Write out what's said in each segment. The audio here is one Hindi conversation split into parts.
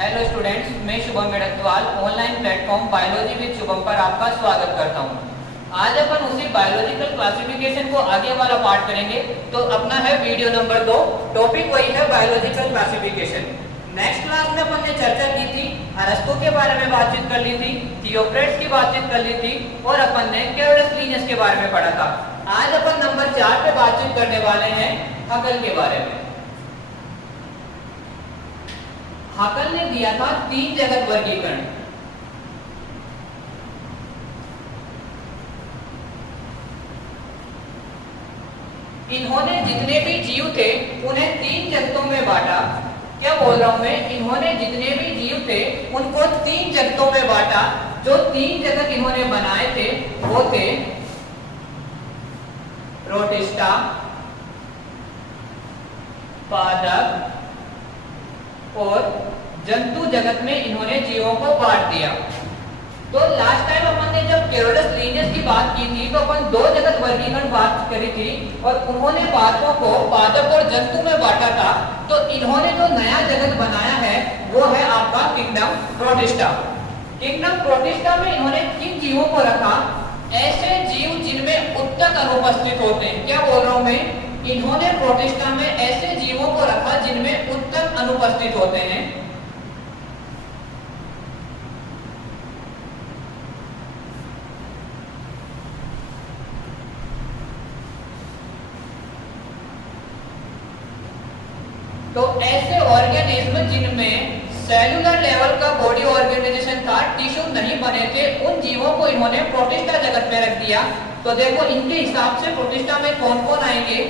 हेलो स्टूडेंट्स, मैं Shubham Medakwal online platform biology with Shubham पर आपका स्वागत करता हूं। आज अपन उसी बायोलॉजिकल क्लासिफिकेशन को आगे वाला पार्ट करेंगे। तो अपना है वीडियो नंबर 2, टॉपिक वही है बायोलॉजिकल क्लासिफिकेशन। नेक्स्ट क्लास में अपन ने चर्चा की थी, अरस्तु के बारे में बातचीत कर ली थी, थियोक्रेट्स की बातचीत कर ली थी और अपन ने कैरोलस लीनियस के बारे में पढ़ा था। आज अपन नंबर 4 पे बातचीत करने वाले हैं हकल के बारे में। हकल ने दिया था 3 जगत वर्गीकरण। इन्होंने जितने भी जीव थे उन्हें 3 जगतों में बांटा। क्या बोल रहा हूं मैं? इन्होंने जितने भी जीव थे उनको 3 जगतों में बांटा। जो 3 जगत इन्होंने बनाए थे वो थे प्रोटिस्टा, पादप और जंतु जगत में इन्होंने जीवों को बांट दिया। तो लास्ट टाइम अपन ने जब कैरोलस लीनियस की बात की थी तो अपन 2 जगत वर्गीकरण बात करी थी और उन्होंने बातों को पादप और जंतु में बांटा था। तो इन्होंने जो नया जगत बनाया है वो है आपका किंगडम प्रोटिस्टा। किंगडम प्रोटिस्टा में इन्होंने किन जीवों को रखा? ऐसे जीव जिनमें उत्तक अनुपस्थित होते हैं। क्या बोल रहा हूं मैं? इन्होंने प्रोटिस्टा में ऐसे जीवों को रखा जिनमें उत्तक अनुपस्थित होते हैं। तो ऐसे ऑर्गेनिज्म जिनमें सेलुलर लेवल का बॉडी ऑर्गेनाइजेशन था, टिश्यू नहीं बने थे, उन जीवों को इन्होंने प्रोटिस्टा जगत में रख दिया। तो देखो इनके हिसाब से प्रोटिस्टा में कौन कौन आएंगे?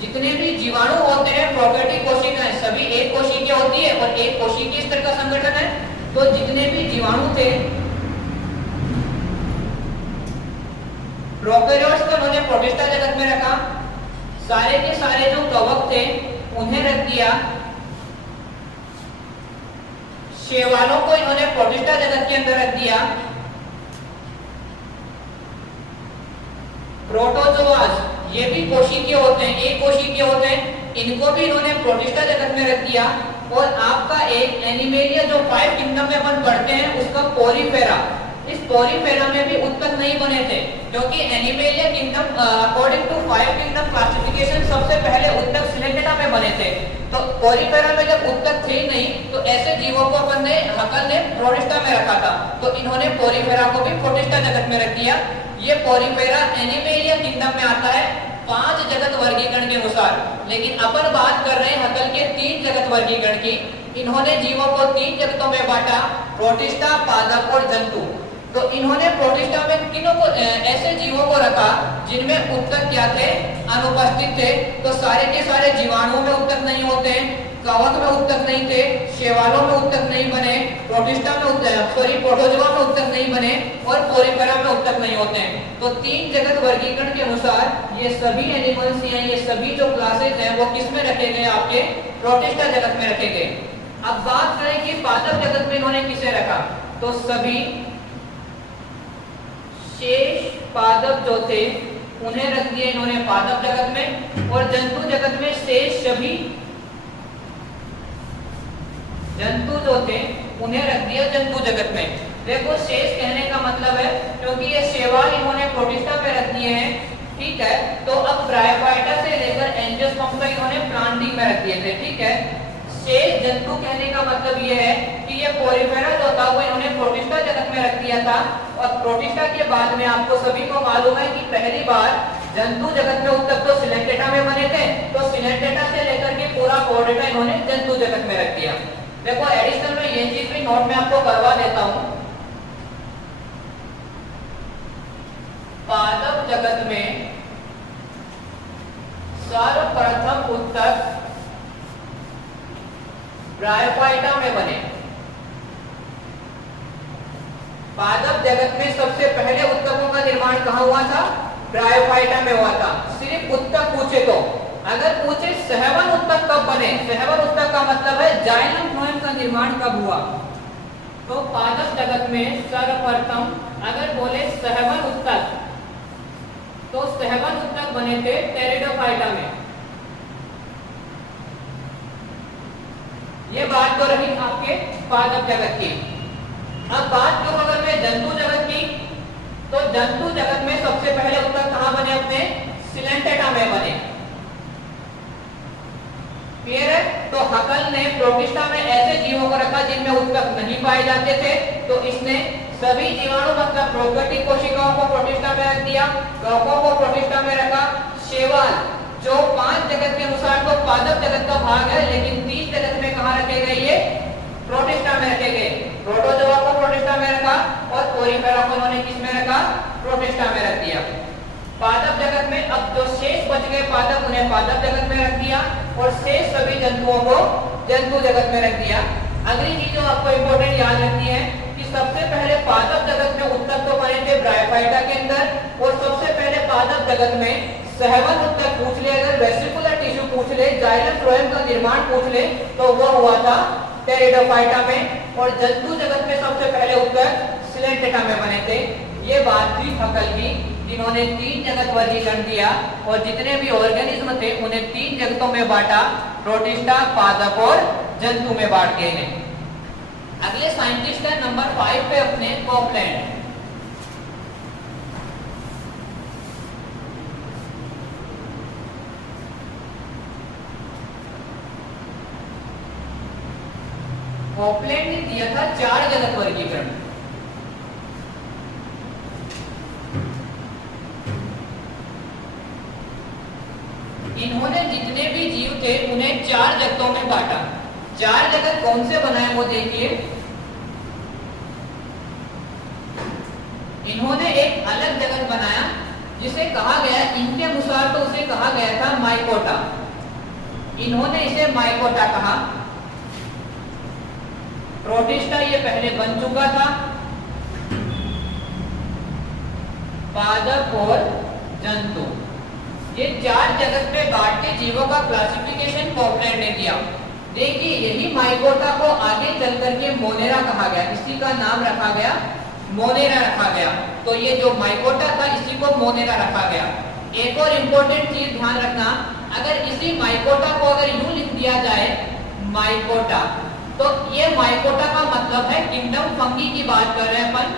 जितने भी जीवाणु होते हैं, प्रोकैरियोटिक कोशिकाएं सभी एक कोशिकीय होती है और एक कोशिकीय स्तर का संगठन है। तो जितने भी जीवाणु थे प्रोकैरियोट्स को इन्होंने प्रोटिस्टा जगत में रखा। सारे के सारे जो कवक थे उन्हें रख दिया। शैवालों को इन्होंने प्रोटिस्टा जगत के अंदर रख दिया। प्रोटोजोआस ये भी कोशिकीय होते हैं, एक कोशिकीय होते हैं, इनको भी इन्होंने प्रोटिस्टा जगत में रख दिया। और आपका एक एनिमेलिया जो 5 किंगडम में अपन पढ़ते हैं उसका पोरीफेरा, इस पोरीफेरा में भी उत्तक नहीं बने थे क्योंकि animalia kingdom according to 5 kingdom classification सबसे पहले उत्तक सिलेक्टेटा में बने थे। तो पोरीफेरा में जब उत्तक थे नहीं तो ऐसे जीवों को अपन ने हकल ने प्रोटिस्टा में रखा था। तो इन्होंने पोरीफेरा को भी प्रोटिस्टा जगत में रख दिया। ये पोरीफेरा एनिमेलिया किंगडम में आता है 5 जगत वर्गीकरण के अनुसार। लेकिन अपन बात कर रहे हैं हकल के 3 जगत वर्गीकरण की। इन्होंने जीवों को 3 जगतों में बांटा, प्रोटिस्टा, पादप और जंतु। तो इन्होंने प्रोटिस्टा में किनों को ऐसे जीवों को रखा जिनमें उत्तक क्या थे? अनुपस्थित थे। तो सारे के सारे जीवाणुओं में उत्तक नहीं होते हैं, कवक में उत्तक नहीं थे, शैवालों में उत्तक नहीं बने, प्रोटिस्टा में प्रोटोजोआ में उत्तक नहीं बने और पोरीफेरा में उत्तक नहीं होते हैं। तो 3 जगत वर्गीकरण के अनुसार ये सभी एनिमल्स हैं, ये सभी जो क्लासेस हैं वो किस में रखे गए? आपके प्रोटिस्टा जगत में रखे गए। अब बात करें कि पादप जगत में इन्होंने किसे रखा? तो सभी शेष पादप जो थे उन्हें रख दिया इन्होंने पादप जगत में। और जंतु जगत में शेष सभी जंतु जो थे उन्हें रख दिया जंतु जगत में। देखो शेष कहने का मतलब है क्योंकि ये शैवाल इन्होंने प्रोटिस्टा में रख दिए हैं, ठीक है। तो अब ब्रायोफाइटा से लेकर एंजियोस्पर्म तक इन्होंने प्लांटिंग में रख दिए थे, ठीक है। शेष जंतु कहने का मतलब ये है कि ये पोरीफेरा जो था वो इन्होंने प्रोटिस्टा जगत में रख दिया था। और प्रोटिस्टा के बाद में आपको सभी को मालूम है कि पहली बार जंतु जगत में उत्तक तो सिलेक्टेटा में बने थे। तो सिलेक्टेटा से लेकर के पूरा कोर्डेटा इन्होंने जंतु जगत में रख दिया। देखो एडिशनल में ये चीज भी नोट में आपको करवा देता हूं। पादप जगत में सर्वप्रथम उत्तक ब्रायोफाइटा में बने। पादप जगत में सबसे पहले उत्तकों का निर्माण कहां हुआ था? ब्रायोफाइटा में हुआ था। सिर्फ उत्तक पूछे तो, अगर पूछे सहवन उत्तक कब बने? सहवन उत्तक का मतलब है जाइलम फ्लोएम का निर्माण कब हुआ? तो पादप जगत में सर्वप्रथम अगर बोले सहवन उत्तक तो सहवन उत्तक बने थे टेरिडोफाइटा में। ये बात तो रही आपके पादप जगत की। अब बात करूं अगर मैं जंतु जगत की, तो जंतु जगत में सबसे पहले उत्तक कहां बने अपने? सिलेंटेटा में बने। क्लियर है? तो हकल ने प्रोटिस्टा में ऐसे जीवों को रखा जिनमें उत्तक नहीं पाए जाते थे, तो इसने सभी जीवाणु मतलब प्रोकैरियोटिक कोशिकाओं को प्रोटिस्टा में रख दिया, कवकों को प्रोटिस्टा में रखा। शैवाल जो 5 जगत के अनुसार तो पादप जगत का भाग है, लेकिन 30 जगत में कहां रखे गए? ये प्रोटिस्टा में रखे गए। प्रोटोजोआ को प्रोटिस्टा में रखा और पोरीफेरा को उन्होंने किस में रखा? प्रोटिस्टा में रख दिया। पादप जगत में अब जो शेष बच गए पादप, उन्हें पादप जगत में रख दिया और शेष सभी जंतुओं को जंतु जगत में रख दिया। अगली चीज जो आपको इंपॉर्टेंट याद रखनी है कि सबसे पहले पादप जगत में उत्तक तो बने थे ब्रायोफाइटा के अंदर, और सबसे पहले पादप जगत में सहवन उत्तक पूछ ले, अगर वेसिकुलर टिश्यू पूछ ले, जाइलम फ्लोएम का निर्माण पूछ ले, तो वो हुआ था टेरिडोफाइटा में। और जंतु जगत में सबसे पहले उत्तक सिलेंटेटा में बने थे। ये बात थी हकल की, जिन्होंने 3 जगत वर्गीकरण दिया और जितने भी ऑर्गेनिज्म थे उन्हें 3 जगतों में बांटा, प्रोटिस्टा, पादप और जंतु में बांट के इन्हें। अगले साइंटिस्ट है नंबर 5 पे अपने कॉपलैंड। कॉपलैंड ने दिया था 4 जगत वर्गीकरण। इन्होंने जितने भी जीव थे उन्हें 4 जगतों में बांटा। 4 जगत कौन से बनाए वो देखिए। इन्होंने एक अलग जगत बनाया जिसे कहा गया, इनके अनुसार तो उसे कहा गया था माइकोटा। इन्होंने इसे माइकोटा कहा। प्रोटिस्टा ये पहले बन चुका था, पादप और जंतु, ये 4 जगत में बांट के जीवों का क्लासिफिकेशन कॉपलैंड ने दिया। देखिए यही माइकोटा को आगे चल करके मोनेरा कहा गया, इसी का नाम रखा गया मोनेरा रखा गया। तो ये जो माइकोटा था इसी को मोनेरा रखा गया। एक और इम्पोर्टेंट चीज ध्यान रखना, अगर इसी माइकोटा को अगर यूं लिख दिया जाए माइकोटा, तो ये माइकोटा का मतलब है किंगडम फंगी की बात कर रहे हैं अपन,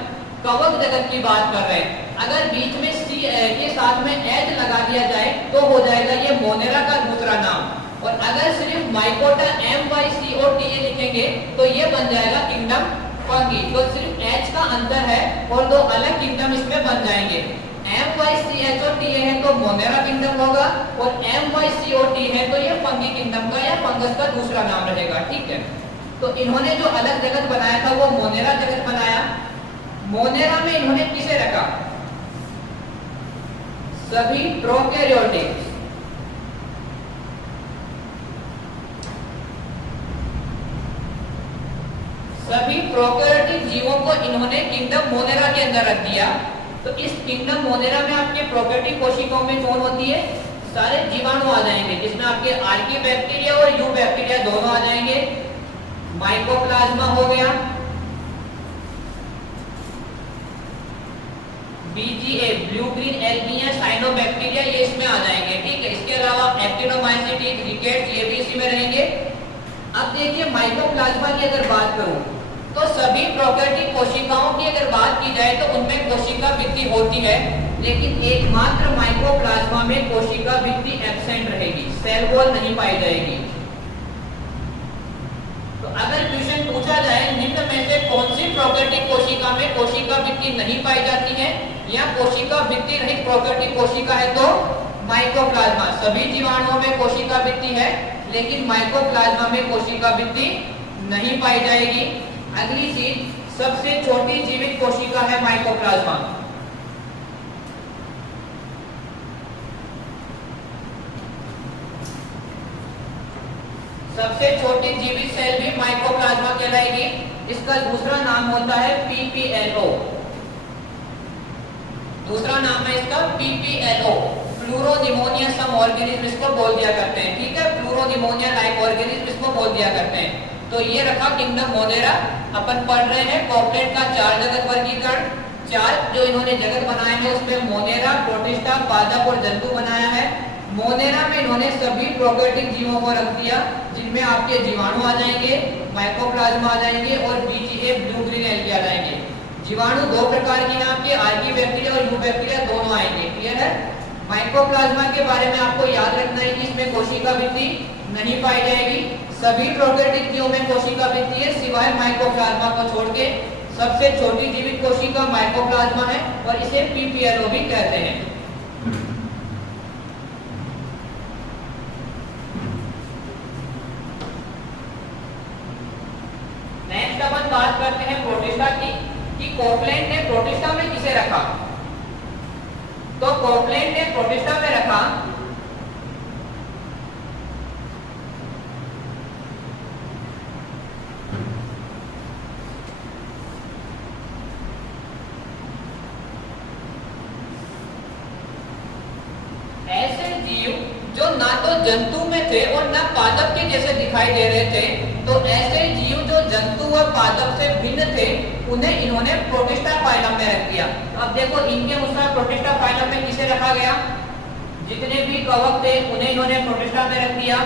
कवक जगत की बात कर रहे हैं। अगर बीच में सी के साथ में एच लगा दिया जाए तो हो जाएगा ये मोनेरा का दूसरा नाम। और अगर सिर्फ माइकोटा MYCOTA लिखेंगे तो ये बन जाएगा किंगडम फंगी। तो सिर्फ एच का अंतर है और 2 अलग किंगडम इसमें बन जाएंगे। MYCHOTA है तो मोनेरा किंगडम होगा, और MYCOT है तो ये फंगी किंगडम का या फंगस का दूसरा नाम रहेगा। ठीक है, तो इन्होंने जो अलग जगत बनाया था वो मोनेरा जगत बनाया। मोनेरा में इन्होंने किसे रखा? सभी प्रोकैरियोटिक, सभी प्रोकैरियोटिक जीवों को इन्होंने किंगडम मोनेरा के अंदर रख दिया। तो इस किंगडम मोनेरा में आपके प्रोकैरियोटिक कोशिकाओं में कौन होती है? सारे जीवाणु आ जाएंगे, जिसमें आपके आर्की बैक्टीरिया और यू बैक्टीरिया दोनों आ जाएंगे। माइकोप्लाज्मा हो गया, BGA ब्लू ग्रीन एल्गिया साइनोबैक्टीरिया ये इसमें आ जाएंगे। ठीक है, इसके अलावा एक्टिनोमाइसीटिक रिकेट्स ये भी इसी में रहेंगे। अब देखिए माइकोप्लाज्मा की अगर बात करूं तो सभी प्रोकैरियोटिक कोशिकाओं की अगर बात की जाए तो उनमें कोशिका भित्ति होती है, लेकिन एकमात्र माइकोप्लाज्मा में कोशिका भित्ति एब्सेंट रहेगी, सेल वॉल नहीं पाई जाएगी। तो अगर क्वेश्चन पूछा जाए निम्न में से कौन सी प्रोकैरियोटिक कोशिका में कोशिका भित्ति नहीं पाई जाती है या कोशिका भित्ति रहित प्रोकैरियोटिक कोशिका है, तो माइकोप्लाज्मा। सभी जीवाणुओं में कोशिका भित्ति है, लेकिन माइकोप्लाज्मा में कोशिका भित्ति नहीं पाई जाएगी। अगली चीज, सबसे छोटी जीवित कोशिका है माइकोप्लाज्मा। सबसे छोटी जीवित सेल भी माइकोप्लाज्मा कहलाएगी। इसका दूसरा नाम होता है PPLO। दूसरा नाम है इसका PPLO, प्लूरोनिमोनिया सम ऑर्गेनिज्म इसको बोल दिया करते हैं। ठीक है, प्लूरोनिमोनिया लाइक ऑर्गेनिज्म इसको बोल दिया करते हैं। तो ये रखा किंगडम मोनेरा। अपन पढ़ रहे हैं कॉपलैंड का 4 जगत वर्गीकरण। 4 जो इन्होंने जगत बनाए हैं उसमें मोनेरा, प्रोटिस्टा, पादप और जंतु बनाया है। मोनेरा में इन्होंने सभी प्रोकैरियोटिक जीवों को रख दिया, जिनमें आपके जीवाणु आ जाएंगे, माइकोप्लाज्मा आ जाएंगे और बीजीए ब्लू ग्रीन एल्गी आ जाएंगे। जीवाणु दो प्रकार के नाम के, आर्की बैक्टीरिया और यू बैक्टीरिया दोनों आएंगे। क्लियर है? माइकोप्लाज्मा के बारे में आपको याद रखना है कि इसमें कोशिका भित्ति नहीं पाई जाएगी। सभी प्रोकैरियोटिक जीवों में कोशिका भित्ति है सिवाय माइकोप्लाज्मा को छोड़ के। सबसे छोटी जीवित कोशिका माइकोप्लाज्मा है और इसे पीपीएलओ भी कहते हैं। नेक्स्ट अपन बात करते हैं प्रोटिस्टा की, कि कोपलैंड ने प्रोटिस्टा में किसे रखा। तो कोपलैंड ने प्रोटिस्टा में रखा ऐसे जीव जो ना तो जंतु में थे और ना पादप के जैसे दिखाई दे रहे थे। तो ऐसे जीव जो जंतु और पादप से भिन्न थे उन्हें इन्होंने प्रोटिस्टा फाइलम में रख दिया। अब देखो इनके अनुसार प्रोटिस्टा फाइलम में किसे रखा गया, जितने भी कवक थे उन्हें इन्होंने प्रोटिस्टा में रख दिया।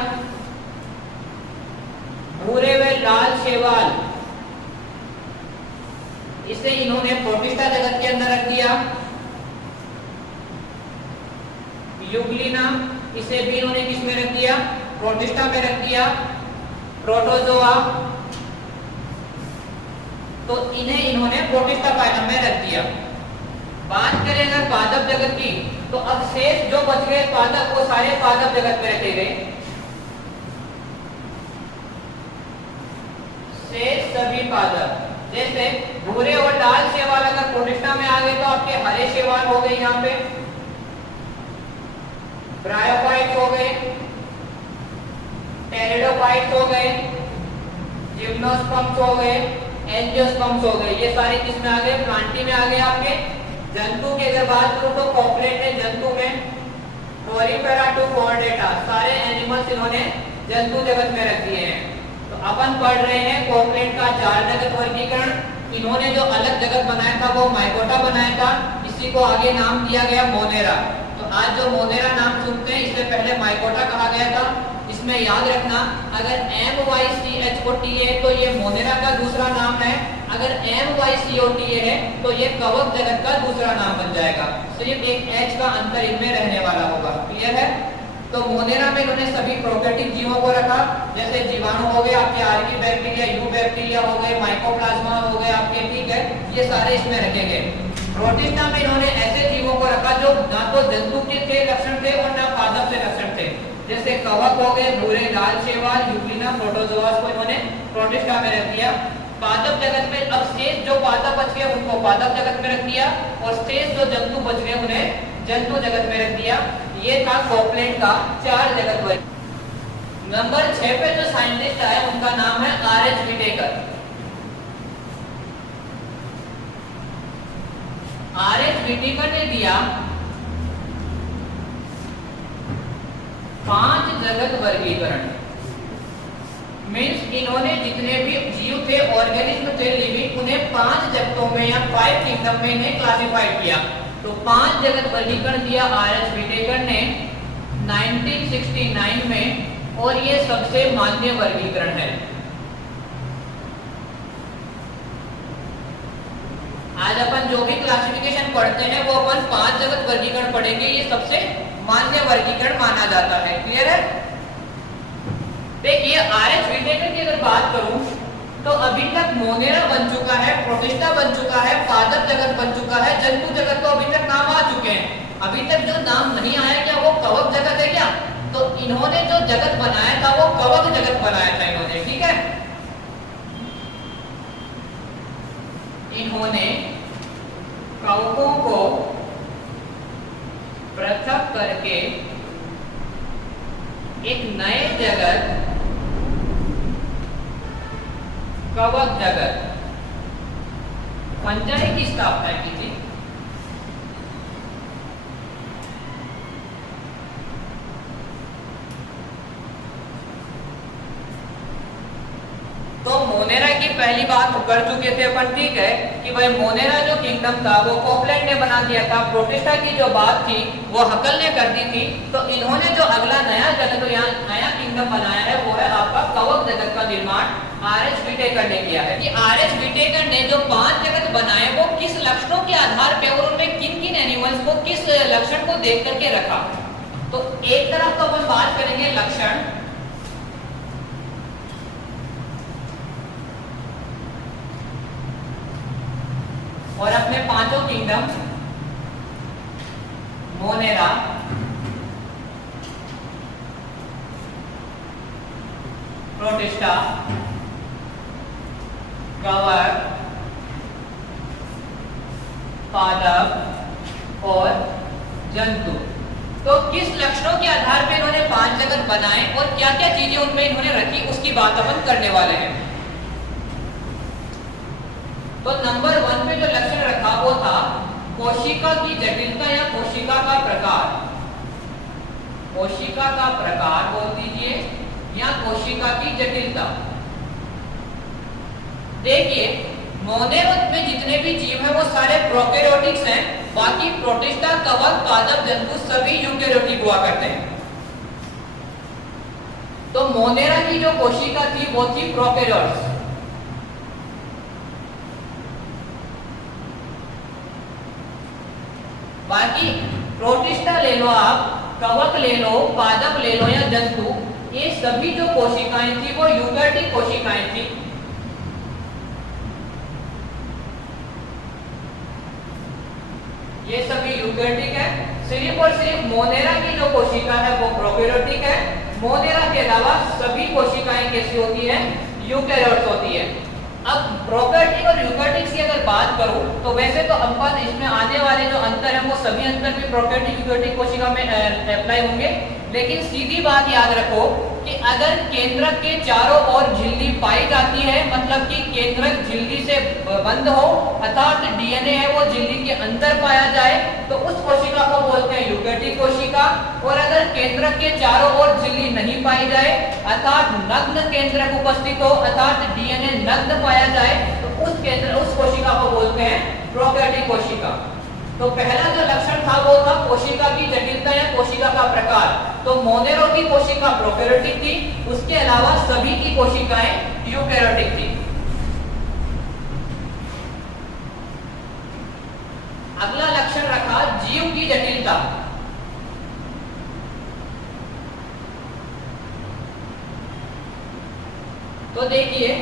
भूरे व लाल शैवाल, इसे इन्होंने प्रोटिस्टा जगत के अंदर रख दिया। यूग्लिना, इसे भी इन्होंने किस में रख दिया, प्रोटिस्टा में रख दिया। प्रोटोजोआ, तो इन्हें इन्होंने प्रोटिस्टा फाइलम में रख दिया। बात करें अगर पादप जगत की, तो अब शेष जो बच गए पादप वो सारे पादप जगत में रखे गए। शेष सभी पादप, जैसे भूरे और लाल शैवाल अगर प्रोटिस्टा में आ गए तो आपके हरे शैवाल हो गए, यहाँ पे ब्रायोफाइट्स हो गए, टेरिडोफाइट्स हो गए, जिम्नोस्पर्म्स हो गए, एंजियोस्पर्म्स हो गए। ये सारे किसमें आ गए, प्लांटी में आ गए आपके। जंतु की अगर बात करूं तो कोपलैंड ने जंतु में, पोरीफेरा टू कॉर्डेटा, सारे एनिमल्स इन्होंने जंतु जगत में रख दिए हैं। तो अपन पढ़ रहे हैं कोपलैंड का जाल जगत वर्गीकरण। इन्होंने जो अलग जगत बनाया था वो माइकोटा बनाया था, इसी को आगे नाम दिया गया मोनेरा। तो आज जो मोनेरा नाम सुनते हैं इससे पहले माइकोटा कहा गया था। इसमें याद रखना, अगर MYCHOTA है तो ये मोनेरा का दूसरा नाम है, अगर MYCOTA है तो ये कवक जगत का दूसरा नाम बन जाएगा। सिर्फ एक H का अंतर इनमें रहने वाला होगा। क्लियर है? तो मोनेरा में इन्होंने सभी प्रोकैरियोटिक जीवों को रखा, जैसे जीवाणु हो गए आपके, आर्की बैक्टीरिया, यू बैक्टीरिया हो गए, माइकोप्लाज्मा हो गए आपके, ठीक है, ये सारे इसमें रखे गए। प्रोटिस्टा में इन्होंने ऐसे जीवों को रखा जो ना तो जंतु के थे लक्षण थे और ना पादप से लक्षण थे, जैसे कवक हो गए, भूरे लाल शैवाल, यूग्लिना, प्रोटोजोआस को इन्होंने प्रोटिस्टा में रख दिया। पादप जगत में अब शेष जो पादप बच गए उनको पादप जगत में रख दिया और शेष जो जंतु बच गए उन्हें जंतु जगत में रख दिया। ये था कोपलैंड का चार जगत वर्ग। नंबर 6 पे जो साइंटिस्ट आया उनका नाम है R.H. विटेकर। R.H. विटेकर ने दिया 5 जगत वर्गीकरण। मीन्स इन्होंने जितने भी जीव थे, ऑर्गेनिज्म थे लिविंग, उन्हें 5 जगतों में या 5 किंगडम में इन्हें क्लासिफाइड किया। तो 5 जगत वर्गीकरण दिया R.H. विटेकर ने 1969 में, और ये सबसे मान्य वर्गीकरण है। आज अपन जो भी क्लासिफिकेशन पढ़ते हैं वो अपन 5 जगत वर्गीकरण पढ़ेंगे, ये सबसे मान्य वर्गीकरण माना जाता है। क्लियर है? देखिए R.H. विटेकर की अगर बात करूं तो अभी तक मोनेरा बन चुका है, प्रोटिस्टा बन चुका है, पादप जगत बन चुका है, जंतु जगत तो अभी तक नाम आ चुके हैं। अभी तक जो नाम नहीं आया क्या वो कवक जगत है क्या? तो इन्होंने जो जगत बनाया था वो कवक जगत बनाया था इन्होंने, ठीक है। इन्होंने कवकों को पृथक करके एक नए जगत, कवक जगत, फंजाई की स्थापना की थी। तो मोनेरा मोनेरा की पहली बात कर चुके थे अपन, ठीक है, कि भाई मोनेरा जो किंगडम था वो कॉकलैंड ने बना दिया था। प्रोटिस्टा की जो बात थी वो हकल ने कर दी थी। तो इन्होंने जो अगला नया जगत या नया किंगडम बनाया है वो है आपका कवक जगत का निर्माण आर.एच. विटेकर ने किया है। कि आर.एच. विटेकर ने जो 5 जगत बनाए वो किस लक्षणों के आधार पे और उनमें किन किन एनिमल्स को किस लक्षण को देख करके रखा। तो एक तरफ तो अपन बात करेंगे लक्षण, और अपने पांचों किंगडम मोनेरा, प्रोटिस्टा, कवक, पादप और जंतु, तो किस लक्षणों के आधार पे इन्होंने 5 जगत बनाए और क्या क्या चीजें उनमें इन्होंने रखी उसकी बात अपन करने वाले हैं। तो नंबर 1 पे जो लक्षण रखा वो था कोशिका की जटिलता या कोशिका का प्रकार। कोशिका का प्रकार बोल दीजिए या कोशिका की जटिलता। देखिए मोनेरा में जितने भी जीव हैं वो सारे प्रोकैरियोटिक्स हैं, बाकी प्रोटिस्टा, कवक, पादप, जंतु सभी यूकैरियोटिक हुआ करते हैं। तो मोनेरा की जो कोशिका थी वो थी प्रोकैरियोट्स। बाकी प्रोटिस्टा ले लो आप, कवक ले लो, पादप ले लो या जंतु, ये सभी जो कोशिकाएं थी वो यूकैरियोटिक कोशिकाएं थी। ये सभी यूकैरियोटिक है। सिर्फ और सिर्फ मोनेरा की जो कोशिका है वो प्रोकैरियोटिक है। मोनेरा के अलावा सभी कोशिकाएं कैसी होती है? यूकैरियोट्स होती है। अब प्रोकैरियोटिक और यूकैरियोटिक की अगर बात करूं तो वैसे तो अपन इसमें आने वाले जो अंतर है वो सभी अंतर भी प्रोकैरियोटिक यूकैरियोटिक कोशिका में अप्लाई होंगे, लेकिन सीधी बात याद रखो कि अगर केंद्रक के चारों ओर झिल्ली पाई जाती है, मतलब कि केंद्रक झिल्ली से बंद हो अर्थात डीएनए है वो झिल्ली के अंदर पाया जाए तो उस कोशिका को बोलते हैं यूकैरियोटिक कोशिका। और अगर केंद्रक के चारों ओर झिल्ली नहीं पाई जाए अर्थात नग्न केंद्रक उपस्थित हो अर्थात डीएनए नग्न पाया जाए तो उस कोशिका को बोलते हैं प्रोकैरियोटिक कोशिका। तो पहला जो लक्षण था वो था कोशिका की जटिलता या कोशिका का प्रकार। तो मोनेरो की कोशिका प्रोकैरियोटिक थी, उसके अलावा सभी की कोशिकाएं यूकैरियोटिक थी। अगला लक्षण रखा जीव की जटिलता। तो देखिए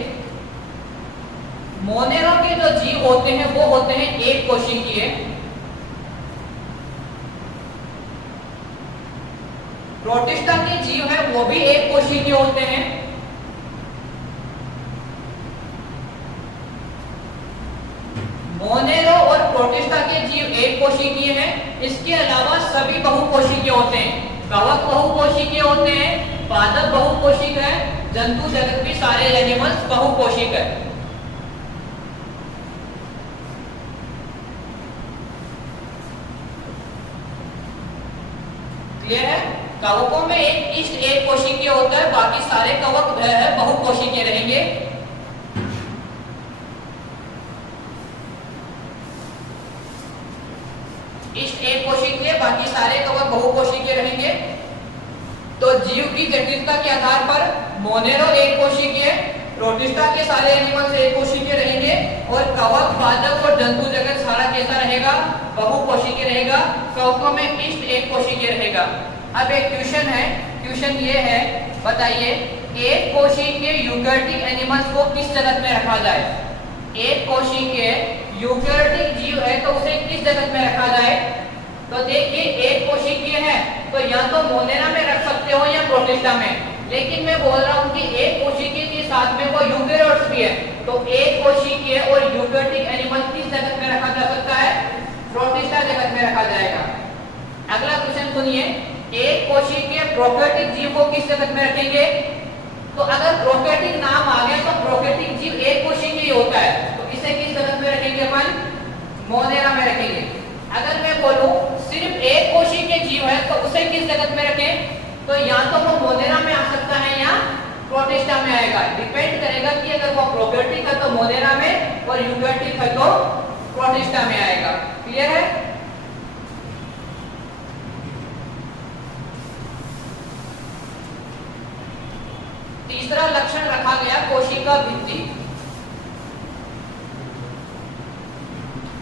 मोनेरो के जो जीव होते हैं वो होते हैं एक कोशिकीय। प्रोटिस्टा के जीव है वो भी एक कोशिकीय होते हैं। मोनेरो और प्रोटिस्टा के जीव एक कोशिकीय हैं, इसके अलावा सभी बहुकोशिकीय होते हैं। कवक बहुकोशिकीय होते हैं, पादप बहुकोशिक है, जंतु जगत भी सारे एनिमल्स बहुकोशिक है। क्लियर है? कवकों में एक कोशिकीय होता है, बाकी सारे कवक बहुकोशिकीय रहेंगे। एक कोशिकीय, बाकी सारे कवक बहुकोशिकीय रहेंगे। तो जीव की जटिलता के आधार पर मोनेरो एक कोशिकीय, प्रोटिस्टा के सारे एनिमल्स एक कोशिकीय रहेंगे और कवक, पादप और जंतु जगत सारा कैसा रहेगा? बहुकोशिकीय रहेगा। कवकों में एक कोशिकीय रहेगा। अब एक क्वेश्चन है, क्वेश्चन ये है, बताइए एक कोशिकीय यूकैरियोटिक एनिमल्स को किस जगत में रखा जाए? एक कोशिकीय यूकैरियोटिक जीव है तो उसे किस जगत में रखा जाए? तो देखिए एक कोशिकीय है तो या तो मोनेरा में रख सकते हो या प्रोटिस्टा में, लेकिन मैं बोल रहा हूं कि एक कोशिकीय के साथ में वो यूकैरियोट्स भी है। तो एक कोशिकीय और यूकैरियोटिक एनिमल किस जगत में रखा जा सकता है? प्रोटिस्टा जगत में रखा जाएगा। अगला क्वेश्चन सुनिए, एक कोशिकीय प्रोकैरियोटिक जीव को किस जगत में रखेंगे? तो अगर प्रोकैरियोटिक नाम आ गया तो प्रोकैरियोटिक जीव एक कोशिकीय होता है, तो इसे किस जगत में रखेंगे अपन? मोनेरा में रखेंगे। अगर मैं बोलूं सिर्फ एक कोशिकीय जीव है तो उसे किस जगत में रखें? तो या तो वो मोनेरा में आ सकता है या प्रोटिस्टा में आएगा। डिपेंड करेगा कि अगर वो प्रोकैरियोटिक है तो मोनेरा में और यूकैरियोटिक है तो प्रोटिस्टा में आएगा। क्लियर है? तीसरा लक्षण रखा गया कोशिका भित्ति।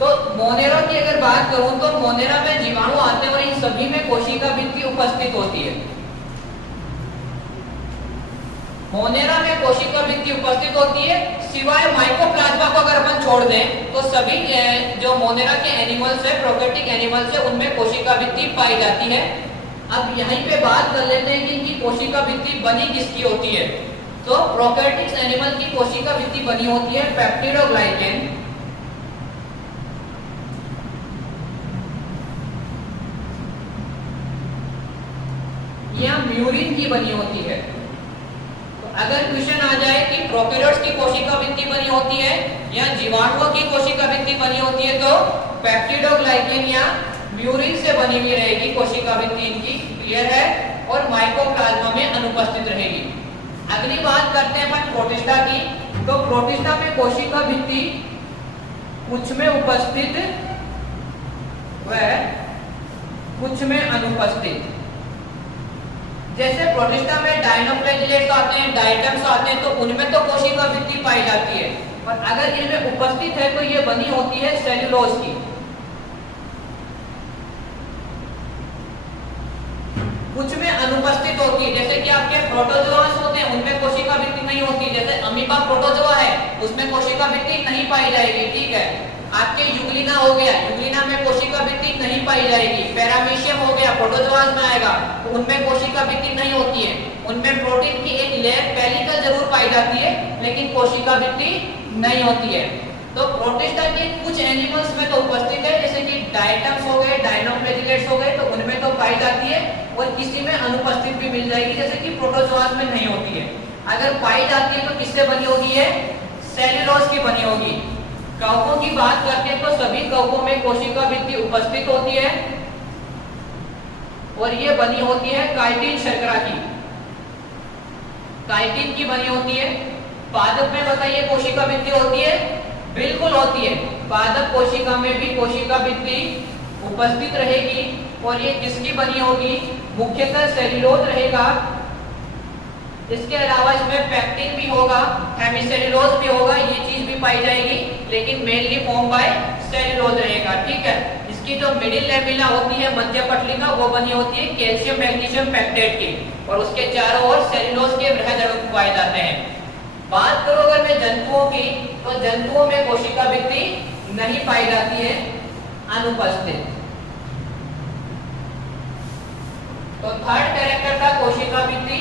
तो मोनेरा की अगर बात करूं तो मोनेरा में जीवाणु आते हैं और इन सभी में कोशिका भित्ति उपस्थित होती है। मोनेरा में कोशिका भित्ति उपस्थित होती है, सिवाय माइकोप्लाज्मा को अगर अपन छोड़ दें तो सभी जो मोनेरा के एनिमल्स है, प्रोकैरियोटिक एनिमल्स है, उनमें कोशिका भित्ति पाई जाती है। अब यहीं पे बात कर लेते हैं कि इनकी कोशिका भित्ति बनी किसकी होती है। तो प्रोकैरियोटिक एनिमल की कोशिका भित्ति बनी होती है पेप्टिडोग्लाइकेन, या म्यूरिन की बनी होती है। अगर क्वेश्चन आ जाए कि प्रोकैरियोट्स की कोशिका भित्ति बनी होती है या जीवाणुओं की कोशिका भित्ति बनी होती है तो पेप्टिडोग्लाइकेन या म्यूरिन से बनी हुई रहेगी कोशिका भित्ति इनकी। क्लियर है? और माइकोप्लाज्मा में अनुपस्थित रहेगी। अगली बात करते हैं अपन प्रोटिस्टा की। तो प्रोटिस्टा में कोशिका भित्ति कुछ में उपस्थित व कुछ में अनुपस्थित। जैसे प्रोटिस्टा में डायनोफ्लैजिलेट्स आते हैं, डाइटम्स आते हैं, तो उनमें तो कोशिका भित्ति पाई जाती है, और अगर इनमें उपस्थित है तो ये बनी होती है सेल्यूलोज की। कुछ में अनुपस्थित होती है, जैसे कि आपके प्रोटोजोआस होते हैं उनमें कोशिका भित्ति नहीं होती। जैसे अमीबा प्रोटोजोआ है उसमें कोशिका भित्ति नहीं पाई जाएगी। ठीक है? आपके यूग्लिना हो गया, यूग्लिना में कोशिका भित्ति नहीं पाई जाएगी। पैरामीशियम हो गया, प्रोटोजोआस में आएगा, तो उनमें कोशिका भित्ति नहीं होती है। उनमें प्रोटीन की एक लेयर पेलिकल जरूर पाई जाती है, लेकिन कोशिका भित्ति नहीं होती है। तो प्रोटिस्टा के कुछ एनिमल्स में तो उपस्थित है, जैसे कि डाइटम्स हो गए, डायनोफ्लैजिलेट्स हो गए, तो उनमें तो पाई जाती है, और किसी में अनुपस्थित भी मिल जाएगी, जैसे कि प्रोटोजोआस में नहीं होती है। अगर पाई जाती है तो किससे बनी होगी है? सेल्यूलोज की बनी होगी। कवकों की बात करते हैं तो सभी कवकों में कोशिका भित्ति उपस्थित होती है, और ये बनी होती है काइटिन शर्करा की। काइटिन की बनी होती है। पादप में बताइए कोशिका भित्ति होती है? बिल्कुल होती है। पादप कोशिका में भी कोशिका भित्ति उपस्थित रहेगी, और ये किसकी बनी होगी? मुख्यतः सेल्यूलोज रहेगा। इसके अलावा इसमें पेक्टिन भी होगा, हेमिसेल्यूलोज भी होगा, ये चीज भी पाई जाएगी, लेकिन मेनली फॉर्म बाय सेल्यूलोज रहेगा। ठीक है? इसकी जो मिडिल लेमिला होती है, मध्य पटलिका, वो बनी होती है कैल्शियम मैग्नीशियम पेप्टेट की, और उसके चारों ओर सेल्यूलोज के बृहद अणु पाए जाते हैं। बात करो अगर मैं जंतुओं की, तो जंतुओं में कोशिका भित्ति नहीं पाई जाती है, अनुपस्थित। तो थर्ड कैरेक्टर था कोशिका भित्ति।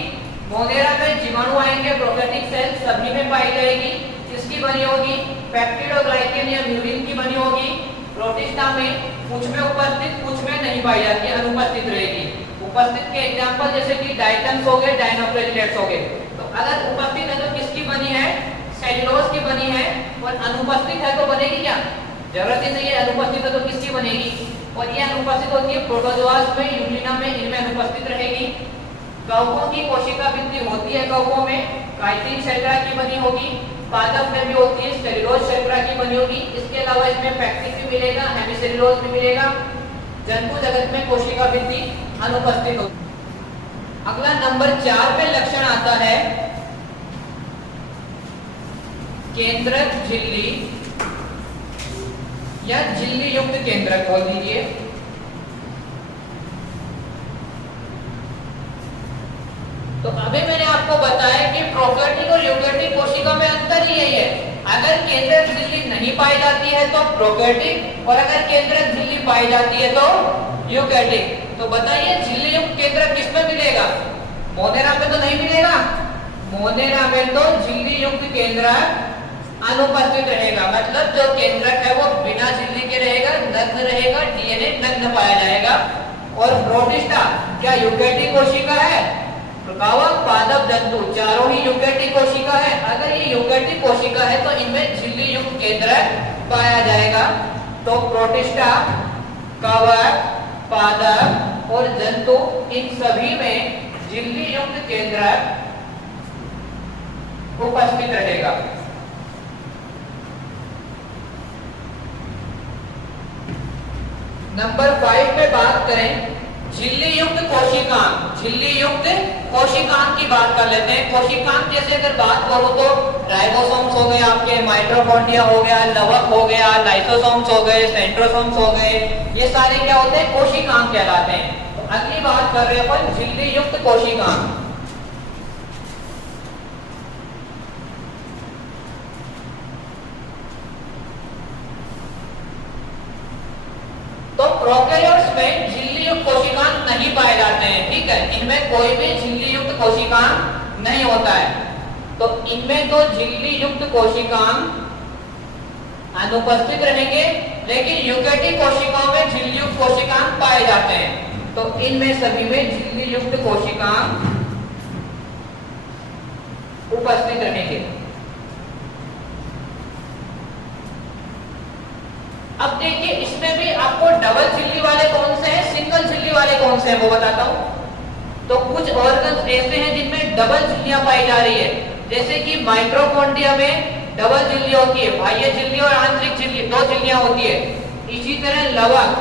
मोनेरा में जीवाणु आएंगे, प्रोकैरियोटिक सेल सभी में पाई जाएगी। किसकी बनी होगी? पेप्टिडोग्लाइकेन या म्यूरिन की बनी होगी। प्रोटिस्टा में कुछ में उपस्थित, कुछ में नहीं पाई जाती, अनुपस्थित रहेगी। उपस्थित के एग्जांपल जैसे कि डाइटम्स हो गए, डायनोफ्लैजिलेट्स हो गए। तो अगर उपस्थित है तो किसकी बनी है? सेल्यूलोज की बनी है। और अनुपस्थित है तो बनेगी क्या? जरूरत ही नहीं है। अनुपस्थित है तो किसकी बनेगी? और ये अनुपस्थित होती है प्रोटोजोआस में, यूग्लिना में, इनमें अनुपस्थित रहेगी। कवकों की कोशिका भित्ति होती है, कवकों में काइटिन शर्करा की बनी होगी। पादप में भी होती है, सेल्यूलोज शर्करा की बनी होगी। इसके अलावा इसमें पेक्टिन भी मिलेगा, हेमिसेल्यूलोज भी मिलेगा। जंतु जगत में कोशिका भित्ति अनुपस्थित होती है। अगला नंबर 4 पे लक्षण आता है केंद्रक झिल्ली या झिल्ली युक्त केंद्रक बोल दीजिए। तो अभी मैंने आपको बताया कि प्रोकैरियोटिक और यूकैरियोटिक कोशिका में अंतर ही यही है। अगर केंद्रक झिल्ली नहीं पाई जाती है तो प्रोकैरियोटिक, और अगर केंद्रक झिल्ली पाई जाती है तो यूकैरियोटिक। तो बताइए झिल्ली युक्त केंद्रक किसमें मिलेगा? मोनेरा में तो नहीं मिलेगा। मोनेरा में तो झिल्ली युक्त केंद्रक अनुपस्थित रहेगा, मतलब जो केंद्रक है वो बिना झिल्ली के रहेगा, नग्न रहेगा, डीएनए नग्न पाया जाएगा। और प्रोटिस्टा क्या यूकैरियोटिक कोशिका है? कवक, पादप, जंतु चारों ही यूकैरियोटिक कोशिका है। अगर ये यूकैरियोटिक कोशिका है तो इनमें झिल्ली युक्त केंद्रक पाया जाएगा। तो प्रोटिस्टा, कवक, पादप और जंतु इन सभी में झिल्ली युक्त केंद्रक उपस्थित रहेगा। नंबर 5 पे बात करें झिल्ली युक्त कोशिकांग। झिल्ली युक्त कोशिकांग की बात कर लेते हैं। कोशिकांग जैसे अगर बात करूं तो राइबोसोम्स हो गए, आपके माइटोकॉन्ड्रिया हो गया, लवक हो गया, लाइसोसोम्स हो गए, सेंट्रोसोम्स हो गए, ये सारे क्या होते हैं? कोशिकांग कहलाते हैं। तो अगली बात कर रहे हैं अपन झिल्ली युक्त कोशिकांग। तो प्रोकैरियोट्स में झिल्ली युक्त कोशिकांग नहीं पाए जाते हैं, ठीक है, इनमें कोई भी झिल्ली युक्त कोशिकांग नहीं होता है। तो इनमें तो झिल्ली युक्त कोशिकांग अनुपस्थित रहेंगे, लेकिन यूकेरियोटिक कोशिकाओं में झिल्ली युक्त कोशिकांग पाए जाते हैं। तो इनमें सभी में झिल्ली युक्त कोशिकांग उपस्थित रहेंगे। अब देखिए इसमें भी आपको डबल झिल्ली वाले कौन से हैं, सिंगल झिल्ली वाले कौन से हैं वो बताता हूं। तो कुछ ऑर्गन्स ऐसे हैं जिनमें डबल झिल्लियां पाई जा रही है, जैसे कि माइटोकॉन्ड्रिया में डबल झिल्ली होती है, बाह्य झिल्ली और आंतरिक झिल्ली, दो झिल्लियां होती है। इसी तरह लवक,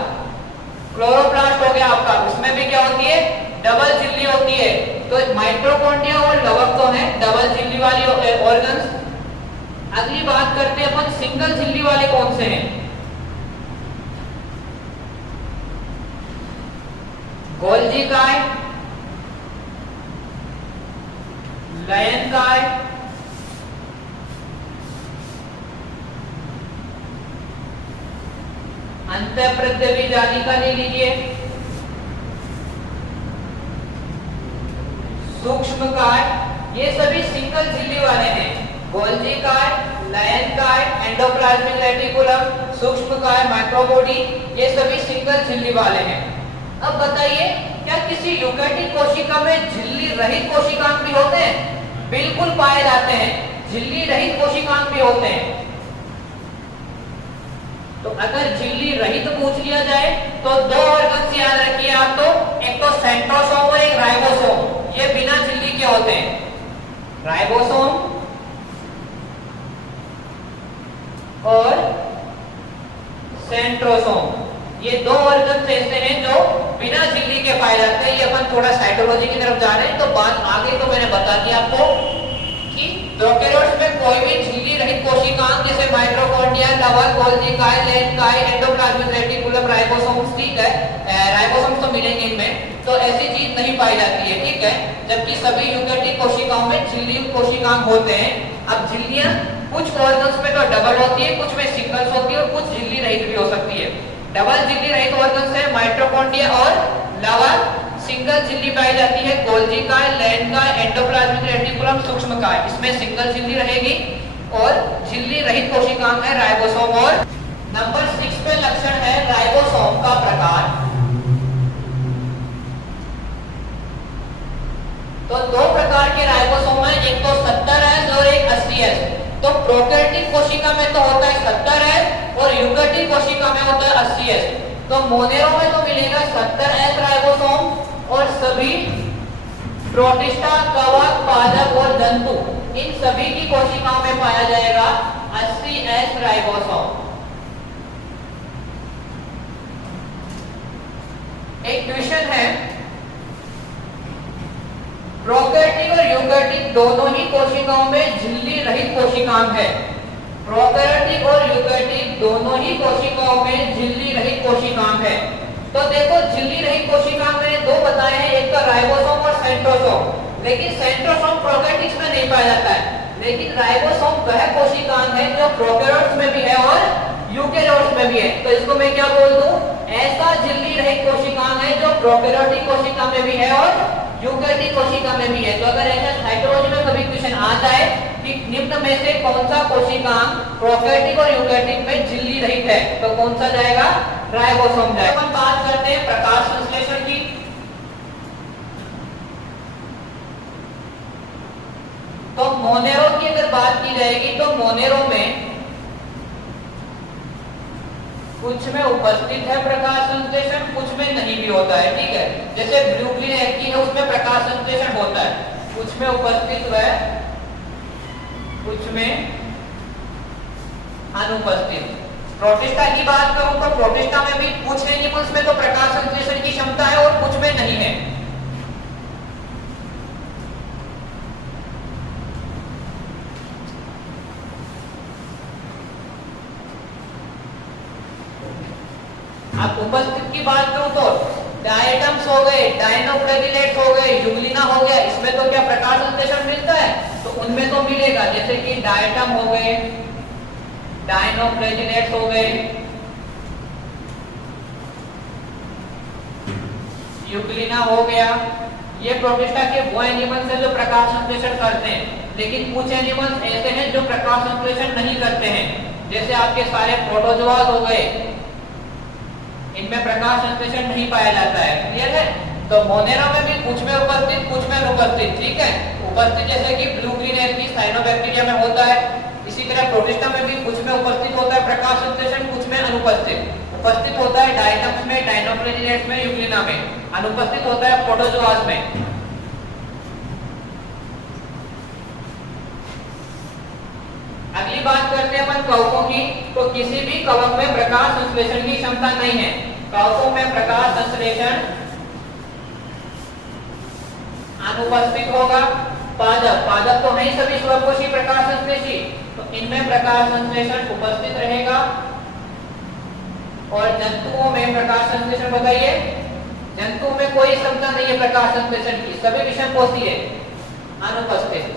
क्लोरोप्लास्ट हो गया आपका, उसमें भी क्या होती है? डबल झिल्ली होती है। तो माइटोकॉन्ड्रिया और लवक तो है डबल झिल्ली वाली ऑर्गन्स। अगली बात करते हैं अपन सिंगल झिल्ली वाले कौन से हैं। गोल्जी काय, लयन काय, अंतःप्रद्रवी जालिका ले लीजिए, सूक्ष्म काय, ये सभी सिंगल झिल्ली वाले हैं। गोल्जी काय, लयन काय, एंडोप्लाज्मिक रेटिकुलम, सूक्ष्म काय, माइक्रोबॉडी, ये सभी सिंगल झिल्ली वाले हैं। अब बताइए क्या किसी यूकेरियोटिक कोशिका में झिल्ली रहित कोशिकांग भी होते हैं? बिल्कुल पाए जाते हैं, झिल्ली रहित कोशिकांग भी होते हैं। तो अगर झिल्ली रहित पूछ लिया जाए तो दो ऑर्गन्स याद रखिए आप, तो एक तो सेंट्रोसोम और एक राइबोसोम, ये बिना झिल्ली के होते हैं। राइबोसोम और सेंट्रोसोम, ये दो ऑर्गन्स ऐसे हैं जो बिना झिल्ली के पाए जाते हैं। ये अपन थोड़ा साइटोलॉजी की तरफ जा रहे हैं, तो बात आगे तो मैंने बता दिया आपको कि प्रोकैरियोट्स में कोई भी झिल्ली रहित कोशिकांग जैसे माइटोकॉन्ड्रिया, लवक, गोल्जी काय, लयन काय, एंडोप्लाज्मिक रेटिकुलम, राइबोसोम्स, ठीक है, राइबोसोम्स तो मिलेंगे इनमें, तो ऐसी चीज नहीं पाई जाती है, ठीक है। जबकि सभी यूकेरियोटिक कोशिकाओं में झिल्ली कोशिकांग होते हैं। अब झिल्लियां कुछ ऑर्गन्स में तो डबल होती है, कुछ में सिंगल्स होती है और कुछ झिल्ली रहित भी हो सकती है। डबल झिल्ली रहित ऑर्गन्स है माइटोकॉन्ड्रिया और लवक, सिंगल झिल्ली पाई जाती है गोल्जी काय, लयन काय, एंडोप्लाज्मिक रेटिकुलम, सूक्ष्म काय, इसमें सिंगल झिल्ली रहेगी। और झिल्ली रहित कोशिकांग है राइबोसोम। और नंबर 6 पे लक्षण है राइबोसोम का प्रकार। तो दो प्रकार के राइबोसोम है, एक तो 70S और एक 80S। तो प्रोकैरियोटिक कोशिका में तो होता है 70S और यूकेरियोटिक कोशिका में होता है 80S। तो मोनेरो में तो मिलेगा 70S राइबोसोम और सभी प्रोटिस्टा, कवक, पादप और जंतु, इन सभी की कोशिकाओं में पाया जाएगा 80S राइबोसोम। एक क्वेश्चन है, प्रोकैरियोटिक और यूकेरियोटिक दोनों ही कोशिकाओं में झिल्ली रहित कोशिकांग है। प्रोकैरियोटिक और यूकेरियोटिक दोनों ही कोशिकाओं में झिल्ली रहित कोशिकांग है। तो देखो झिल्ली रहित कोशिकांग मैंने दो बताए हैं, एक तो राइबोसोम और सेंट्रोसोम। लेकिन सेंट्रोसोम प्रोकैरियोटिक्स में नहीं पाया जाता है, लेकिन राइबोसोम वह कोशिकांग है जो प्रोकैरियोट्स में भी है और यूकेरियोट्स में भी है। तो इसको मैं क्या बोल दूं, ऐसा झिल्ली रहित कोशिकांग है जो प्रोकैरियोटिक कोशिका में भी है और यूकेरियोटिक कोशिका में भी है। तो अगर ऐसा साइटोलॉजी में कभी क्वेश्चन आता है कि निम्न में से कौन सा कोशिकांग प्रोकैरियोटिक और यूकेरियोटिक में झिल्ली रहित है, तो कौन सा जाएगा, राइबोसोम जाएगा। हम बात करते हैं प्रकाश संश्लेषण की। तो मोनेरो की अगर बात की जाएगी तो मोनेरो में कुछ में उपस्थित है प्रकाश संश्लेषण, कुछ में नहीं भी होता है, ठीक है। जैसे ब्लूक्लिन एक्टिन है उसमें प्रकाश संश्लेषण होता है, कुछ में उपस्थित है कुछ में अनुपस्थित। प्रोटिस्टा की बात करूं तो प्रोटिस्टा में भी कुछ एनिमल्स में तो प्रकाश संश्लेषण की क्षमता है और कुछ में नहीं है। अब उपस्थित की बात करूं तो डायटम्स हो गए, डायनोफ्लैजिलेट्स हो गए, युग्लिना हो गया, इसमें तो क्या प्रकाश संश्लेषण मिलता है? तो उनमें तो मिलेगा, जैसे कि डायटम हो गए, डायनोफ्लैजिलेट्स हो गए, युग्लिना हो गया। ये प्रोटिस्टा के वो एनिमल्स हैं जो प्रकाश संश्लेषण करते हैं, लेकिन कुछ एनिमल्स ऐसे हैं जो प्रकाश संश्लेषण नहीं करते हैं, जैसे आपके सारे प्रोटोजोआज हो गए, इनमें प्रकाश संश्लेषण नहीं पाया जाता है। क्लियर है? तो मोनेरा में भी कुछ में उपस्थित, कुछ में अनुपस्थित। ठीक है, उपस्थित जैसे कि ब्लू ग्रीन एल्गी साइनोबैक्टीरिया में होता है, इसी तरह प्रोटिस्टा में भी कुछ में उपस्थित होता है प्रकाश संश्लेषण, कुछ में अनुपस्थित। उपस्थित होता है डायटम्स में, डायनोफ्लैजिलेट्स में, युग्लिना में, अनुपस्थित होता है प्रोटोजोआज में। अगली बात करते हैं अपन कवकों की। तो किसी भी कवक में प्रकाश संश्लेषण की क्षमता नहीं है। कवकों में प्रकाश संश्लेषण अनुपस्थित होगा। पादप, पादप तो नहीं सभी स्वकोशी प्रकाश संश्लेषी, तो इनमें प्रकाश संश्लेषण उपस्थित रहेगा। और जंतुओं में प्रकाश संश्लेषण बताइए। जंतुओं में कोई क्षमता नहीं है प्रकाश संश्लेषण की, सभी विषमकोशी है, अनुपस्थित।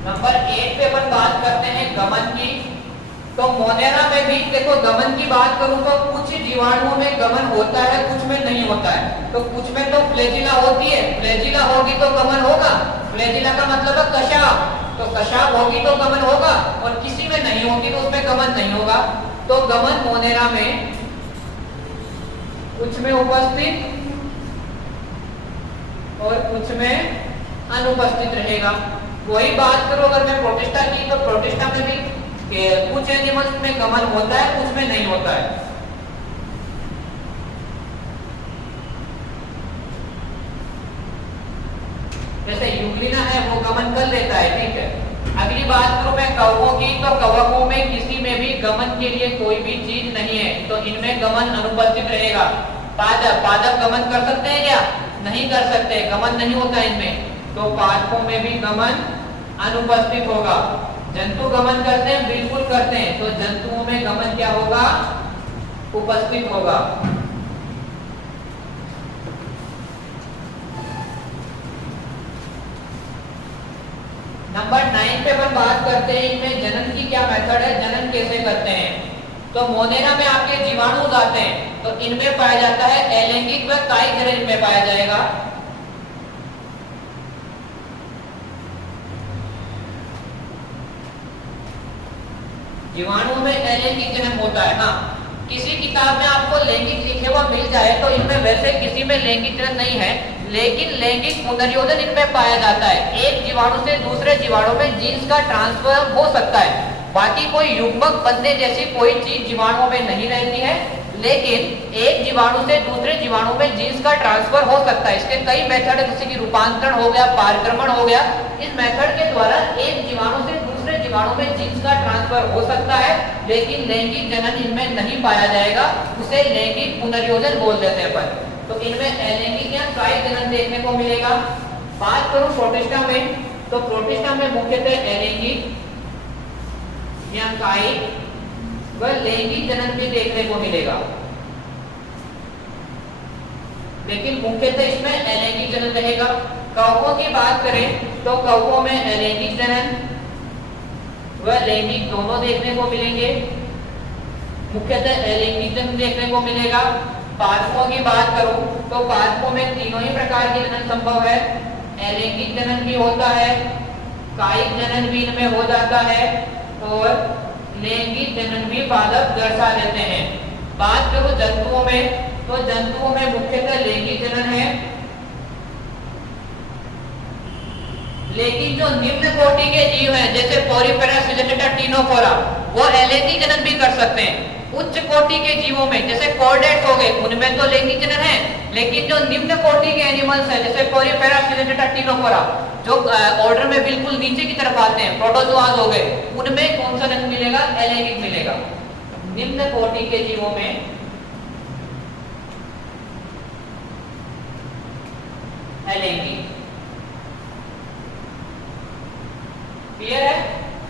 नंबर 8 पे अपन बात करते हैं गमन की। तो मोनेरा में भी देखो, गमन की बात करूं तो कुछ जीवाणुओं में गमन होता है, कुछ में नहीं होता है। तो कुछ में तो फ्लैजिला होती है, फ्लैजिला होगी तो गमन होगा। फ्लैजिला का मतलब है कशाप, तो कशाप होगी तो गमन होगा, और किसी में नहीं होगी तो उसमें गमन नहीं होगा। तो गमन मोनेरा में कुछ में उपस्थित और कुछ में अनुपस्थित रहेगा। वही बात करो अगर मैं प्रोटिस्टा की, तो प्रोटिस्टा में भी कुछ एनिमल्स में गमन होता है, कुछ में नहीं होता है। जैसे युग्लिना है वो गमन कर लेता है। ठीक है, अगली बात करूं मैं कवकों की, तो कवकों में किसी में भी गमन के लिए कोई भी चीज नहीं है, तो इनमें गमन अनुपस्थित रहेगा। पादप, पादप गमन कर सकते हैं क्या? नहीं कर सकते, गमन नहीं होता इनमें, तो पादपों में भी गमन अनुपस्थित होगा। जंतु गमन करते हैं, बिल्कुल करते हैं, तो जंतुओं में गमन क्या होगा? उपस्थित होगा। नंबर 9 पे अपन बात करते हैं इनमें जनन की क्या मेथड है, जनन कैसे करते हैं। तो मोनेरा में आपके जीवाणु आते हैं, तो इनमें पाया जाता है अलैंगिक व कायिक जनन इनमें पाया जाएगा। जीवाणुओं में अलैंगिक जनन होता है। हाँ, किसी किताब में आपको लैंगिक लिखे हुआ मिल जाए तो इनमें वैसे किसी में लैंगिक जनन नहीं है, लेकिन लैंगिक पुनर्योजन इनमें पाया जाता है। एक जीवाणु से दूसरे जीवाणु में जीन्स का ट्रांसफर हो सकता है, बाकी कोई युग्मक बनने जैसी कोई चीज जीवाणुओं में नहीं रहती है, लेकिन एक जीवाणु से दूसरे जीवाणु में जीन्स का ट्रांसफर हो सकता है। इसके कई मेथड है, जैसे कि रूपांतरण हो गया, पारक्रमण हो गया। इस मेथड के द्वारा एक जीवाणु से दूसरे जीवाणु में जीन्स का ट्रांसफर हो सकता है, लेकिन लैंगिक जनन इनमें नहीं पाया जाएगा, उसे लैंगिक पुनर्योजन बोल देते हैं अपन। तो इनमें अलैंगिक या कायिक जनन देखने को मिलेगा। बात करूं प्रोटिस्टा में, तो प्रोटिस्टा में मुख्यतः अलैंगिक या कायिक व लैंगिक जनन भी देखने को मिलेगा, लेकिन मुख्यतः इसमें अलैंगिक जनन रहेगा। कवकों की बात करें तो कवकों में अलैंगिक जनन व लैंगिक दोनों देखने को मिलेंगे, मुख्यतः अलैंगिक जनन देखने को मिलेगा। पादपों की बात करूं तो पादपों में तीनों ही प्रकार के जनन संभव है। अलैंगिक जनन भी होता है, कायिक जनन भी इनमें हो जाता है, और लैंगिक जनन भी पादप दर्शा देते हैं। बात करूं जंतुओं में, तो जंतुओं में मुख्यतः लैंगिक जनन है। लेकिन जो निम्न कोटि के जीव हैं जैसे पोरीफेरा, सिलेटेटा, टीनोफोरा, वो लैंगिक जनन भी कर सकते हैं। उच्च कोटि के जीवों में जैसे कॉर्डेट्स हो गए, उनमें तो लैंगिक जनन है, लेकिन जो निम्न कोटि के एनिमल्स हैं जैसे पोरीफेरा, सिलेटेटा, टीनोफोरा, जो ऑर्डर में बिल्कुल नीचे की तरफ आते हैं, प्रोटोजोआज हो गए, उनमें कौन सा रंग मिलेगा? अलैंगिक मिलेगा। निम्न कोटि के जीवों में अलैंगिक। क्लियर है?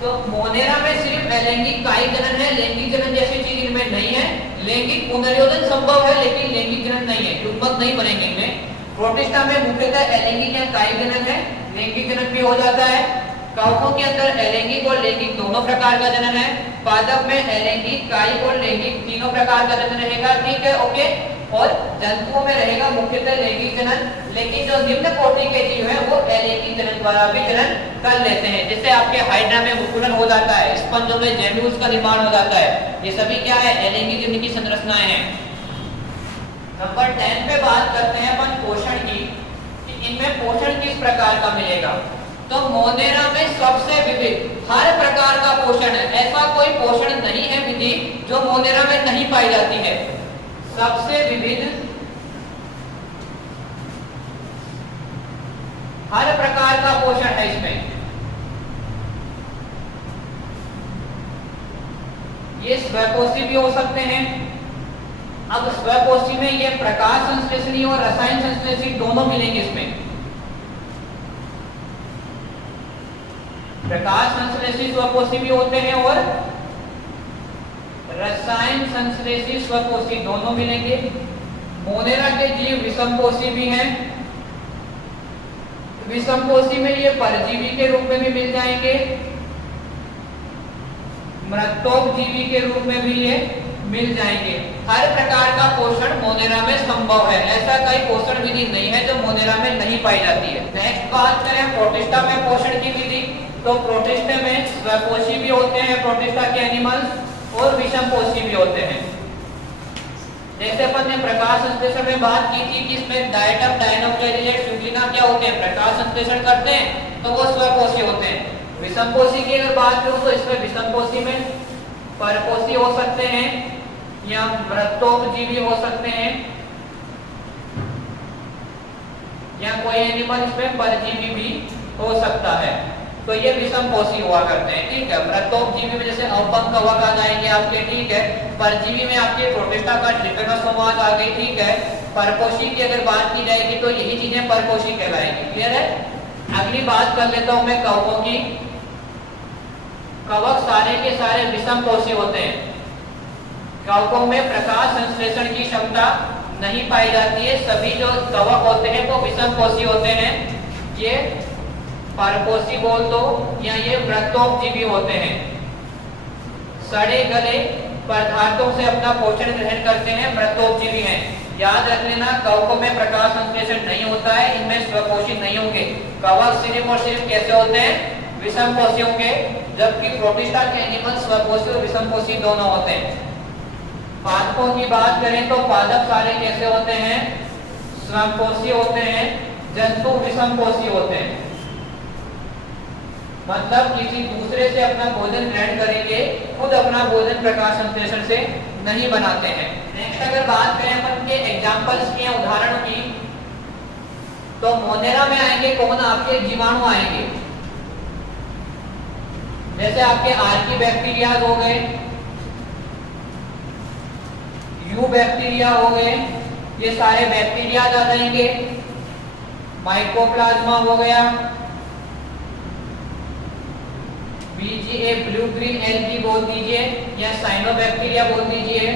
तो मोनेरा में सिर्फ अलैंगिक कायिक जनन है, लैंगिक जनन जैसी चीज इनमें नहीं है। लैंगिक पुनर्योजन संभव है लेकिन लैंगिक जनन नहीं है, युग्मक नहीं बनेंगे इनमें। प्रोटिस्टा में मुख्यतः अलैंगिक या कायिक जनन है, लैंगिक जनन भी हो जाता है। कवकों के अंदर अलैंगिक और लैंगिक दोनों प्रकार का जनन है। पादप में अलैंगिक, कायिक और लैंगिक तीनों प्रकार का जनन रहेगा, ठीक है, ओके। और जंतुओं में रहेगा मुख्यतः लैंगिक जनन, लेकिन जो निम्न कोटि के जीव हैं वो अलैंगिक जनन द्वारा भी जनन कर लेते हैं। जैसे आपके हाइड्रा में मुकुलन हो जाता है, स्पंजों में जेम्यूल्स का निर्माण हो जाता है, ये सभी क्या है? अलैंगिक जनन की संरचनाएं हैं। नंबर 10 पे बात करते हैं अपन पोषण की, कि इनमें पोषण किस प्रकार का मिलेगा। तो मोनेरा में सबसे विविध हर प्रकार का पोषण है, ऐसा कोई पोषण नहीं है विधि जो मोनेरा में नहीं पाई जाती है। सबसे विविध हर प्रकार का पोषण है इसमें। ये स्वपोषी भी हो सकते हैं। अब स्वपोषी में ये प्रकाश संश्लेषणी और रसायन संश्लेषणी दोनों मिलेंगे इसमें। प्रकाश संश्लेषी स्वपोषी भी होते हैं और रसायन संश्लेषी स्वपोषी दोनों मिलेंगे। मोनेरा के जीव विषमपोषी भी हैं। विषमपोषी में ये परजीवी के रूप में भी मिल जाएंगे, मृतोपजीवी के रूप में भी ये मिल जाएंगे। हर प्रकार का पोषण मोनेरा में संभव है, ऐसा कोई पोषण विधि नहीं है जो मोनेरा में नहीं पाई जाती है। नेक्स्ट बात करें प्रोटिस्टा में पोषण की विधि, तो प्रोटिस्टा में स्वपोषी भी होते हैं प्रोटिस्टा के एनिमल्स, और विषमपोषी भी होते हैं। जैसे अपन ने प्रकाश संश्लेषण में बात की थी कि इसमें डायटम, डायनोक्लेरिलेट, स्यूग्लिना क्या होते हैं? प्रकाश संश्लेषण करते हैं, तो वो स्वपोषी होते हैं। विषमपोषी की अगर बात करूं तो इसमें विषमपोषी में परपोषी हो सकते हैं या मृतोपजीवी हो सकते हैं, या कोई एनिमल इसमें परजीवी भी हो सकता है। तो ये विषमपोषी हुआ करते हैं, ठीक है। मृतोपजीवी में जैसे अपंग कवक आ जाएंगे आपके, ठीक है। परजीवी में आपके प्रोटिस्टा का ट्रिपेनोसोमास आ गई, ठीक है। परपोषी की अगर बात की जाएगी तो यही चीजें परपोषी कहलाएंगी। क्लियर है? अगली बात कर लेता हूं मैं कवकों की। कवक सारे के सारे विषमपोषी होते हैं। कवकों में प्रकाश संश्लेषण की क्षमता नहीं पाई जाती है। सभी जो कवक होते हैं वो विषमपोषी होते हैं। ये परपोषी बोल दो या ये मृतोपजीवी होते हैं। सड़े गले पदार्थों से अपना पोषण ग्रहण करते हैं, मृतोपजीवी हैं। याद रख लेना, कवकों में प्रकाश संश्लेषण नहीं होता है, इनमें स्वपोषी नहीं होंगे। कवक सिर्फ और सिर्फ कैसे होते हैं? विषमपोषी होंगे, जबकि प्रोटिस्टा के एनिमल स्वपोषी और विषमपोषी दोनों होते हैं। पादपों की बात करें तो पादप सारे कैसे होते हैं? स्वपोषी होते हैं। जंतु विषमपोषी होते हैं, मतलब किसी दूसरे से अपना भोजन ग्रहण करेंगे, खुद अपना भोजन प्रकाश संश्लेषण से नहीं बनाते हैं। नेक्स्ट अगर बात करें अपन के एग्जांपल्स की, उदाहरण की, तो मोनेरा में आएंगे कौन? आपके जीवाणु आएंगे, जैसे आपके आर्की बैक्टीरिया हो गए, यू बैक्टीरिया हो गए, ये सारे बैक्टीरिया आ जाएंगे। माइकोप्लाज्मा हो गया, BGA ब्लू ग्रीन एल्गी बोल दीजिए या साइनोबैक्टीरिया बोल दीजिए,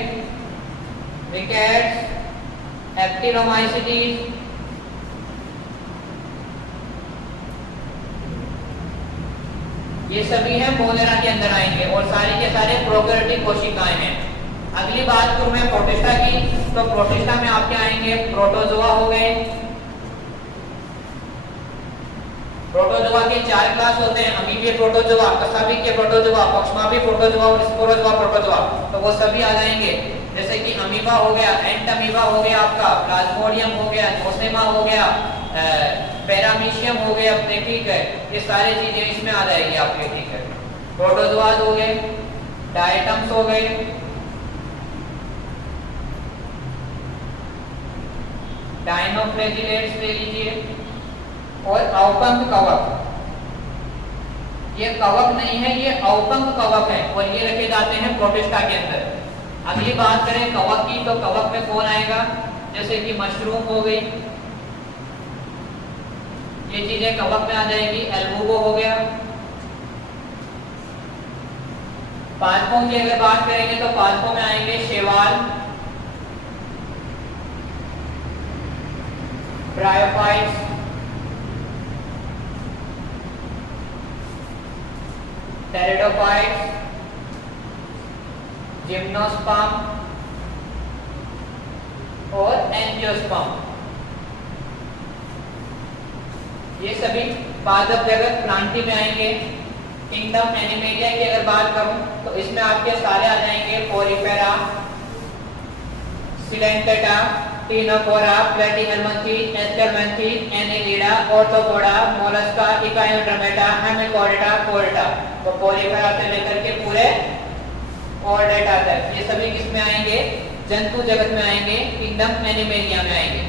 रिकेट्स, एक्टिनोमाइसीटीज, ये सभी हैं मोनेरा के अंदर आएंगे और सारे के सारे प्रोकैरियोटिक कोशिकाएं हैं। अगली बात करूं मैं प्रोटिस्टा की, तो प्रोटिस्टा में आपके आएंगे प्रोटोजोआ हो गए। प्रोटोजोआ के 4 क्लास होते हैं, अमीबीय प्रोटोजोआ, कसाबी के प्रोटोजोआ, पक्षमापी प्रोटोजोआ और स्पोरोजोआ प्रोटोजोआ, तो वो सभी आ जाएंगे। जैसे कि अमीबा हो गया, एंट अमीबा हो गया, आपका प्लाज्मोडियम हो गया, नोसेमा हो गया, पैरामीशियम हो गया अपने, ठीक है, ये सारी चीजें इसमें आ जाएगी आपके, ठीक है। प्रोटोजोआज हो गए, डायटम्स हो गए, डायनोफ्लैजिलेट्स ले लीजिए, और अवपंक कवक। ये कवक नहीं है, ये अवपंक कवक है, और ये रखे जाते हैं प्रोटिस्टा के अंदर। अब ये बात करें कवक की, तो कवक में कौन आएगा, जैसे कि मशरूम हो गई, ये चीजें कवक में आ जाएगी। एल्बुगो हो गया। पादपों की अगर बात करेंगे तो पादपों में आएंगे शैवाल, ब्रायोफाइट्स, टेरिडोफाइट्स, जिम्नोस्पर्म और एंजियोस्पर्म। ये सभी पादप जगत प्लांटी में आएंगे। किंगडम एनिमेलिया की अगर बात करूं तो इसमें आपके सारे आ जाएंगे, Porifera, Coelenterata, Ctenophora, Platyhelminthes, Aschelminthes, Annelida, Arthropoda, Mollusca, Echinodermata, Hemichordata, Chordata. तो पोरिफेरा से लेकर के पूरे कोर्डेटा तक ये सभी किसमें आएंगे, जंतु जगत में आएंगे, किंगडम एनिमेलिया में आएंगे।